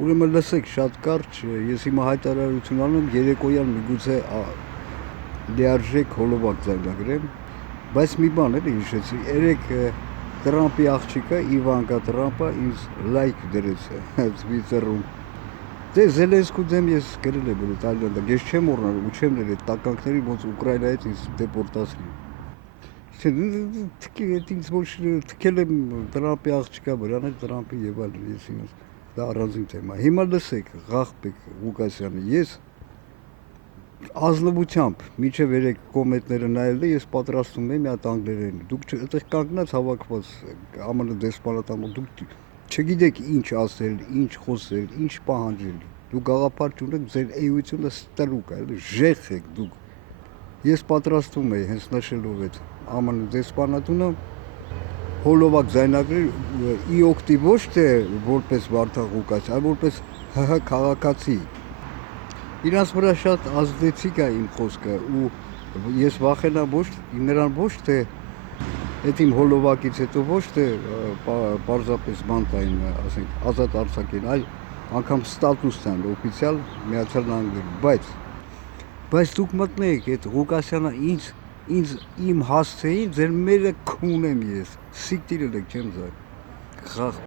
Ուրեմն լսեք շատ կարճ, ես հիմա հայտարարություն անում երեկոյան միգուցե լիարժեք հոլովակ ձայնագրեմ, բայց մի բան էլի հիշեցի, երեք Տրամպի աղջիկը Իվանկա Տրամպը ինձ լայք դրեց Twitter-ում։ Դե Զելենսկու դեմ ես գրել եմ որ Տայլանդը, ես չեմ օրնալ ու չեմ ներ այդ տականքների ոնց Ուկրաինայից ինձ դեպորտացրին։ Ինձ ոչ թքել եմ Տրամպի աղջիկա վրան էլ Տրամպի եւ այլն, ես ինձ դա առանձին թեմա։ Հիմա լսեք Ղախպեկ Ղուկասյանը, ես ազնվությամբ միջև երեք կոմենտները նայել ես պատրաստում եմ մի հատ անգլերեն։ Դուք այդտեղ կանգնած հավաքված ԱՄՆ դեսպանատանը դուք չգիտեք ինչ ասել, ինչ խոսել, ինչ պահանջել։ Դուք գաղափար չունեք, ձեր էությունը ստրուկ է, էլի ժեխ եք դուք։ Ես պատրաստում եմ հենց նշելով այդ ԱՄՆ դեսպանատունը հոլովակ ձայնագրել ի օգտի ոչ թե որպես Վարդան Ղուկասյան, այլ որպես ՀՀ քաղաքացի։ Իրանց վրա շատ ազդեցիկ է իմ խոսքը ու ես վախենամ նրան ոչ թե այդ իմ հոլովակից հետո ոչ թե պարզապես բանտային, ասենք, ազատ արձակեն, այլ անգամ ստատուս տան օֆիցիալ Միացյալ Նահանգներում, բայց դուք մտնեք այդ Ղուկասյանը ինձ իմ հասցեին ձեր մերը քունեմ ես, սիկտիրել եք չեմ զայ,